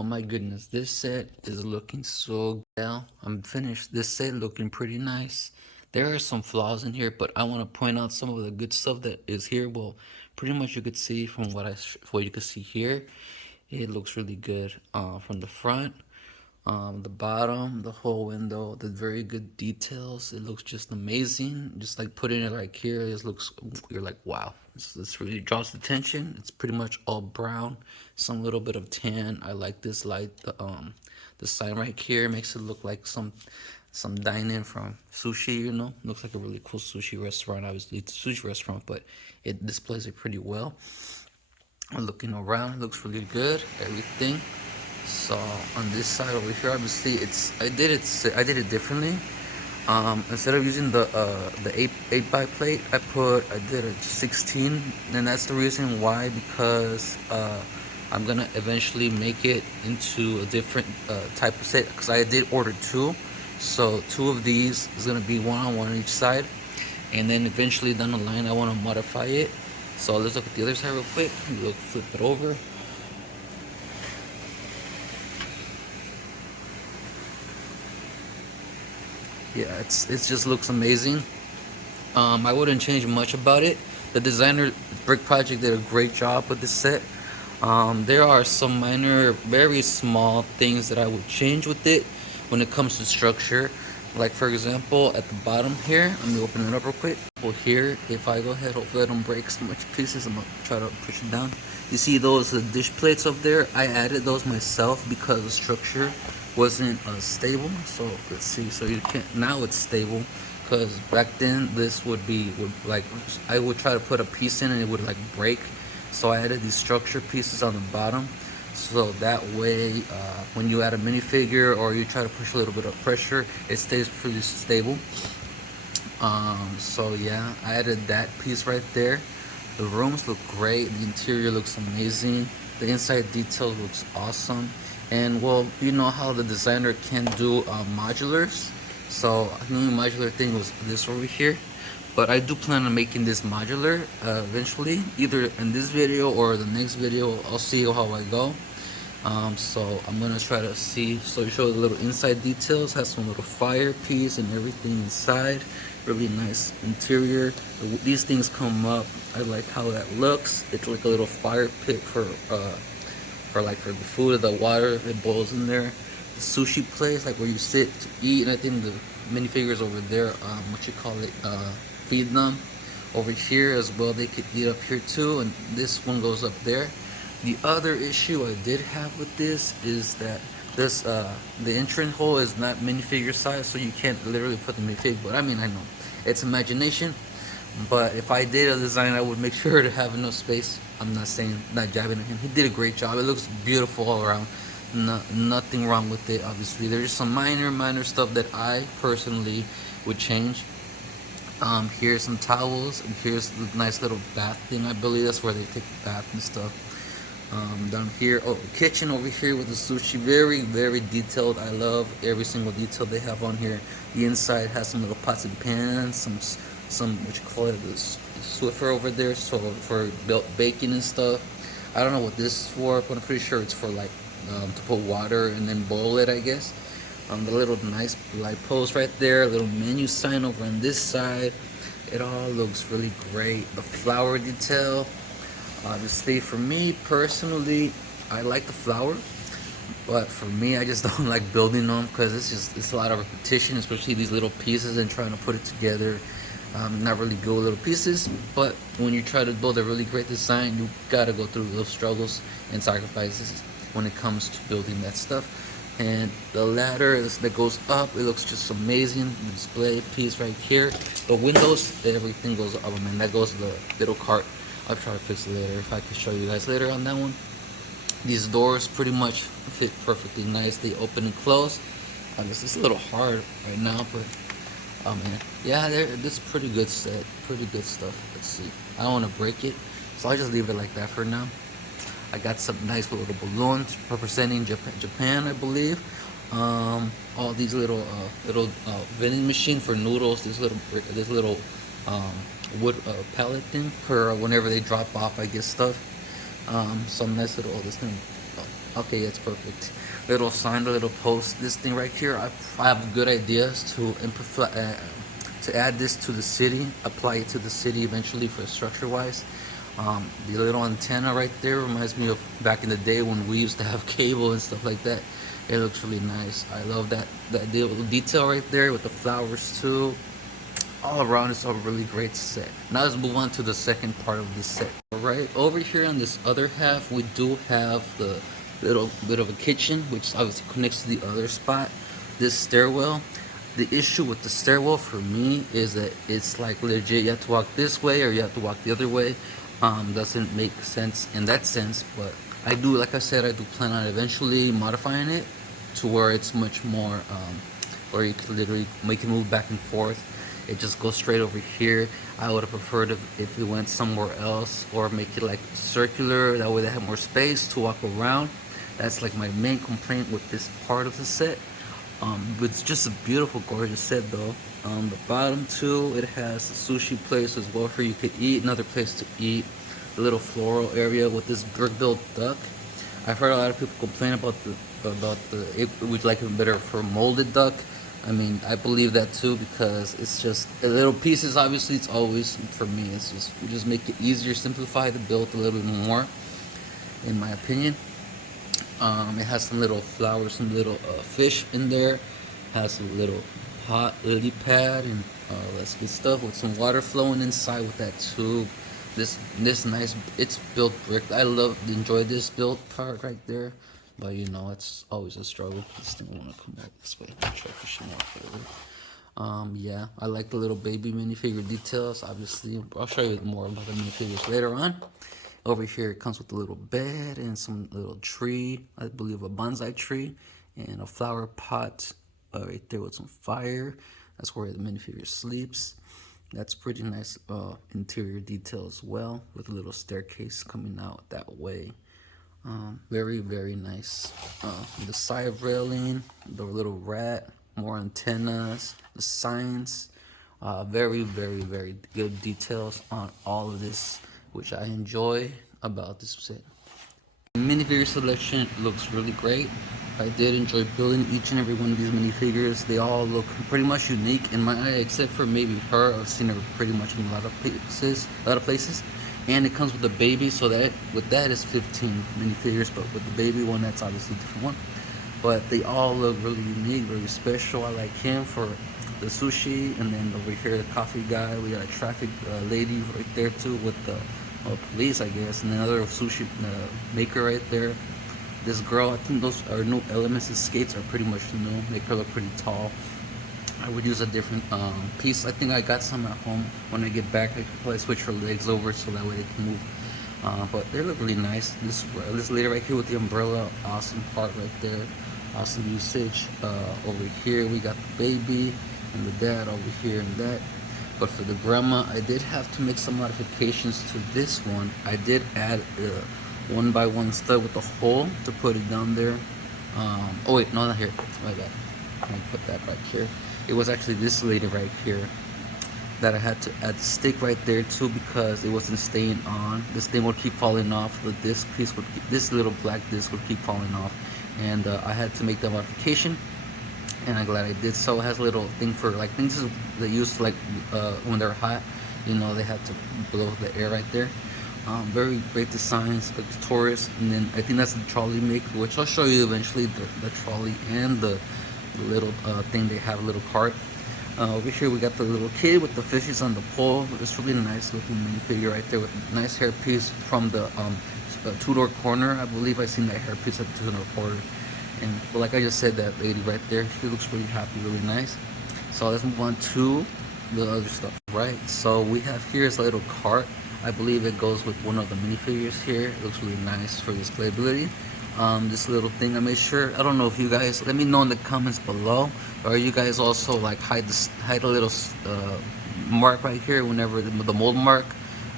Oh my goodness, this set is looking so good. I'm finished. This set looking pretty nice. There are some flaws in here, but I want to point out some of the good stuff that is here. Well, pretty much you could see from what you could see here, it looks really good. From the front, the bottom, the whole window, the very good details. It looks just amazing. Just like putting it like here, it looks, you're like, wow, this really draws attention. It's pretty much all brown, some little bit of tan. I like this light. The sign right here makes it look like some dining from sushi, looks like a really cool sushi restaurant. Obviously it's a sushi restaurant, but it displays it pretty well. Looking around, it looks really good, everything. So on this side over here, obviously I did it differently. Instead of using the 8 by plate, I did a 16, and that's the reason why, because I'm gonna eventually make it into a different type of set, because I did order two. So two of these is gonna be one on one on each side, and then eventually down the line I want to modify it. So let's look at the other side real quick. Flip it over. Yeah, it just looks amazing. I wouldn't change much about it. The designer Brick Project did a great job with this set. There are some minor, very small things that I would change with it when it comes to structure. Like for example, at the bottom here, let me open it up real quick. Well, here, if I go ahead, hopefully I don't break so much pieces. I'm gonna try to push it down. You see those dish plates up there? I added those myself because the structure wasn't stable. So let's see. So you can't, now it's stable, because back then this would like, I would try to put a piece in and it would like break. So I added these structure pieces on the bottom, so that way when you add a minifigure or you try to push a little bit of pressure, it stays pretty stable. So yeah, I added that piece right there. The rooms look great, the interior looks amazing, the inside detail looks awesome. And well, you know how the designer can do modulars. So the only modular thing was this over here, but I do plan on making this modular eventually, either in this video or the next video. I'll see how I go. So I'm gonna try to see. So you show the little inside details, has some little fire piece and everything inside. Really nice interior. These things come up. I like how that looks. It's like a little fire pit for the food or the water that boils in there. The sushi place, like where you sit to eat, and I think the minifigures over there, feed them. Over here as well, they could eat up here too, and this one goes up there. The other issue I did have with this is that the entrance hole is not minifigure size, so you can't literally put the minifigure. But I mean, I know it's imagination, but if I did a design, I would make sure to have enough space. I'm not saying, not jabbing at him. He did a great job. It looks beautiful all around. Nothing wrong with it. Obviously, there's some minor stuff that I personally would change. Here's some towels, and here's the nice little bath thing. I believe that's where they take the bath and stuff. Down here, oh, the kitchen over here with the sushi, very detailed. I love every single detail they have on here. The inside has some little pots and pans, some what you call it, this Swiffer over there, so for baking and stuff. I don't know what this is for, but I'm pretty sure it's for like to put water and then boil it, I guess. The little nice light post right there, little menu sign over on this side. It all looks really great. The flower detail. Obviously, for me personally, I like the flower, but for me, I just don't like building them, because it's a lot of repetition, especially these little pieces and trying to put it together. Not really good with little pieces, but when you try to build a really great design, you gotta go through those struggles and sacrifices when it comes to building that stuff. And the ladder that goes up, it looks just amazing. The display piece right here, the windows, everything goes up. I mean, that goes to the little cart. I'll try to fix it later, if I can show you guys later on that one. These doors pretty much fit perfectly nice. They open and close. This is a little hard right now, but oh man, yeah, this is pretty good set, pretty good stuff. Let's see, I don't want to break it, so I'll just leave it like that for now. I got some nice little balloons representing Japan, I believe. All these little vending machine for noodles. This little wood pallet thing for whenever they drop off, I guess, stuff. Some nice little, oh, this thing, Okay, it's perfect. Little sign, a little post. This thing right here, I have good ideas to add this to the city, apply it to the city eventually for structure wise. The little antenna right there reminds me of back in the day when we used to have cable and stuff like that. It looks really nice. I love that little detail right there with the flowers too. All around, it's a really great set. Now let's move on to the second part of the set. All right, over here on this other half, we do have the little bit of a kitchen, which obviously connects to the other spot. This stairwell. The issue with the stairwell for me is that it's like legit. You have to walk this way or you have to walk the other way. Doesn't make sense in that sense, but I do, like I said, I do plan on eventually modifying it to where it's much more, where you can literally make it move back and forth. It just goes straight over here. I would have preferred if it went somewhere else or make it like circular. That way they have more space to walk around. That's like my main complaint with this part of the set. But it's just a beautiful, gorgeous set though. The bottom too, it has a sushi place as well for you could eat, another place to eat. The little floral area with this brick-built duck. I've heard a lot of people complain about it would like it better for molded duck. I mean, I believe that too because it's just little pieces. Obviously, it's always for me. It's just make it easier, simplify the build a little bit more, in my opinion. It has some little flowers, some little fish in there. Has a little pot, lily pad, and that's good stuff with some water flowing inside with that tube. This nice, it's built brick. I enjoy this built part right there, but you know it's always a struggle. This thing want to come out this way. I'll try pushing more further. Yeah, I like the little baby minifigure details. Obviously, I'll show you more about the minifigures later on. Over here, it comes with a little bed and some little tree. I believe a bonsai tree and a flower pot right there with some fire. That's where the minifigure sleeps. That's pretty nice interior detail as well, with a little staircase coming out that way. Very, very nice. The side railing, the little rat, more antennas, the signs. Very, very, very good details on all of this, which I enjoy about this set. Minifigure selection looks really great. I did enjoy building each and every one of these minifigures. They all look pretty much unique in my eye, except for maybe her. I've seen her pretty much in a lot of places. And it comes with a baby, so that with that is 15 minifigures, but with the baby one, that's obviously a different one. But they all look really unique, really special. I like him for the sushi, and then over here the coffee guy. We got a traffic lady right there too with the police, I guess, and another sushi maker right there. This girl, I think those are new elements. The skates are pretty much new, make her look pretty tall. I would use a different piece. I think I got some at home. When I get back, I could probably switch her legs over so that way they can move. But they look really nice. This lady right here with the umbrella, awesome part right there. Awesome usage. Over here we got the baby and the dad over here and that. But for the grandma, I did have to make some modifications to this one. I did add a 1x1 stud with a hole to put it down there. Oh wait, no, not here. My bad. Let me put that back here. It was actually this lady right here that I had to add the stick right there too because it wasn't staying on. This thing would keep falling off. This little black disc would keep falling off, and I had to make that modification. And I'm glad I did so. It has a little thing for like things they use to like when they're hot, you know, they have to blow the air right there. Very great designs, like Taurus, and then I think that's the trolley make, which I'll show you eventually. The trolley and the little thing they have, a little cart. Over here we got the little kid with the fishes on the pole. It's really nice looking minifigure right there with a nice hairpiece from the two-door corner. I believe I seen that hairpiece at the two-door corner. And like I just said, that lady right there, she looks really happy, really nice. So let's move on to the other stuff. Right, so we have here is a little cart. I believe it goes with one of the minifigures here. It looks really nice for displayability. This little thing I made sure, I don't know if you guys, let me know in the comments below, or you guys also like hide a little mark right here whenever the mold mark,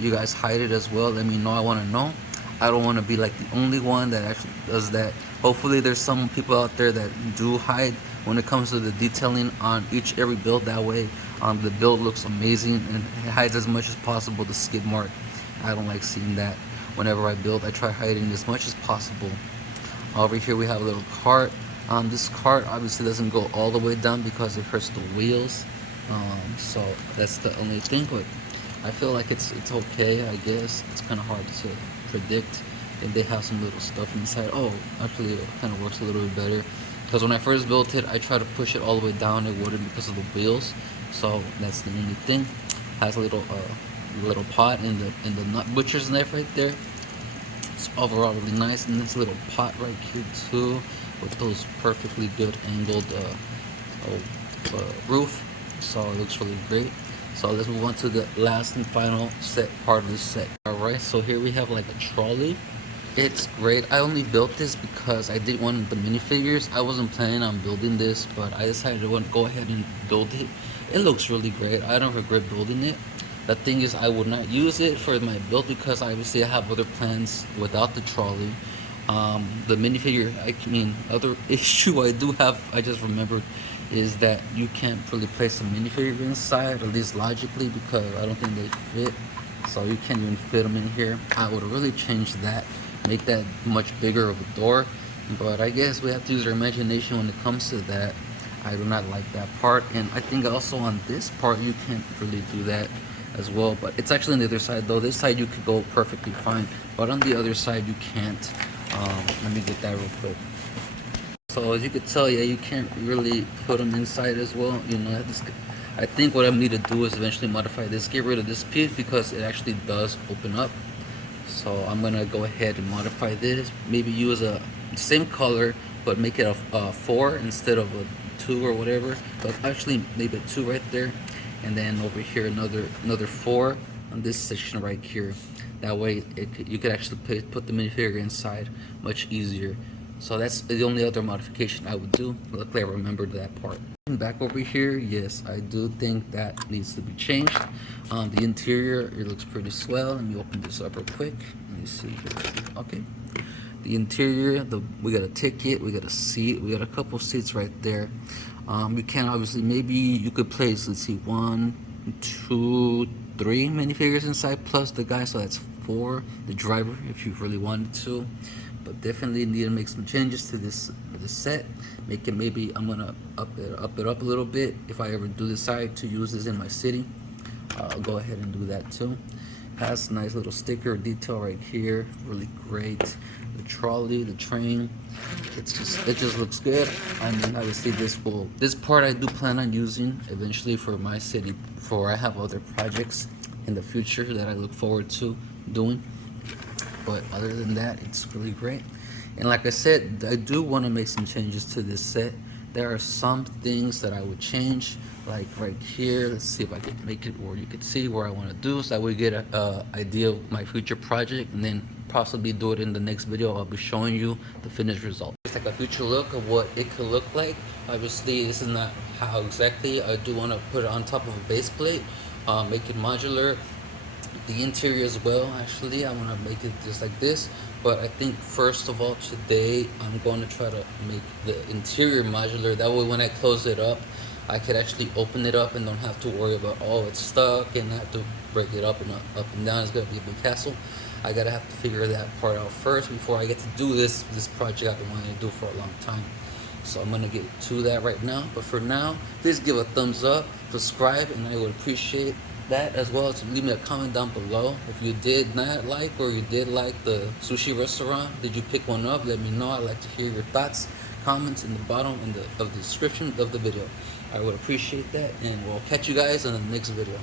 you guys hide it as well. Let me know, I want to know. I don't want to be like the only one that actually does that. Hopefully there's some people out there that do hide when it comes to the detailing on every build. That way the build looks amazing and it hides as much as possible the skid mark. I don't like seeing that. Whenever I build, I try hiding as much as possible. Over here we have a little cart. This cart obviously doesn't go all the way down because it hurts the wheels. So that's the only thing, but I feel like it's okay, I guess. It's kind of hard to predict if they have some little stuff inside. Oh, actually it kind of works a little bit better, because when I first built it, I tried to push it all the way down. It wouldn't because of the wheels. So that's the only thing. Has a little pot in the nut butcher's knife right there. It's overall really nice, and this little pot right here too, with those perfectly good angled roof. So it looks really great. So let's move on to the last and final set part of the set. All right, so here we have like a trolley. It's great. I only built this because I did one of the minifigures. I wasn't planning on building this, but I decided to go ahead and build it. It looks really great. I don't regret building it. The thing is, I would not use it for my build because obviously I have other plans without the trolley. The minifigure, other issue I do have, I just remembered, is that you can't really place a minifigure inside, at least logically, because I don't think they fit. So you can't even fit them in here. I would really change that, make that much bigger of a door, but I guess we have to use our imagination when it comes to that. I do not like that part, and I think also on this part you can't really do that as well, but it's actually on the other side though. This side you could go perfectly fine, but on the other side you can't. Let me get that real quick. So as you can tell, yeah, you can't really put them inside as well. I think what I need to do is eventually modify this, get rid of this piece because it actually does open up. So I'm gonna go ahead and modify this, maybe use a same color but make it a 4 instead of a 2 or whatever, but actually maybe a 2 right there, and then over here another 4 on this section right here. That way you could actually put the minifigure inside much easier. So that's the only other modification I would do. Luckily I remembered that part. Back over here, yes, I do think that needs to be changed. The interior, it looks pretty swell. Let me open this up real quick. Let me see here. Okay. The interior, we got a ticket, we got a seat, we got a couple seats right there. You can obviously, maybe you could place, let's see, 1, 2, 3 minifigures inside plus the guy, so that's 4. The driver, if you really wanted to. But definitely need to make some changes to this set. Make it, maybe I'm gonna up it up a little bit. If I ever do decide to use this in my city, I'll go ahead and do that too. Has a nice little sticker detail right here, really great. The trolley, the train, it just looks good. I mean, obviously this part I do plan on using eventually for my city, for I have other projects in the future that I look forward to doing. But other than that, it's really great. And like I said, I do want to make some changes to this set. There are some things that I would change, like right here. Let's see if I can make it where you can see where I want to do, so that we get an idea of my future project, and then possibly do it in the next video. I'll be showing you the finished result. It's like a future look of what it could look like. Obviously, this is not how exactly. I do want to put it on top of a base plate, make it modular. The interior as well, actually I want to make it just like this, but I think first of all today I'm going to try to make the interior modular. That way when I close it up, I could actually open it up and don't have to worry about, oh, it's stuck, and I have to break it up and down. It's gonna be a big hassle. I gotta have to figure that part out first before I get to do this project I've been wanting to do for a long time. So I'm gonna get to that right now, but for now, please give a thumbs up, subscribe, and I would appreciate that, as well as leave me a comment down below if you did not like, or you did like the sushi restaurant. Did you pick one up? Let me know. I'd like to hear your thoughts, comments in the bottom of the description of the video. I would appreciate that, and we'll catch you guys in the next video.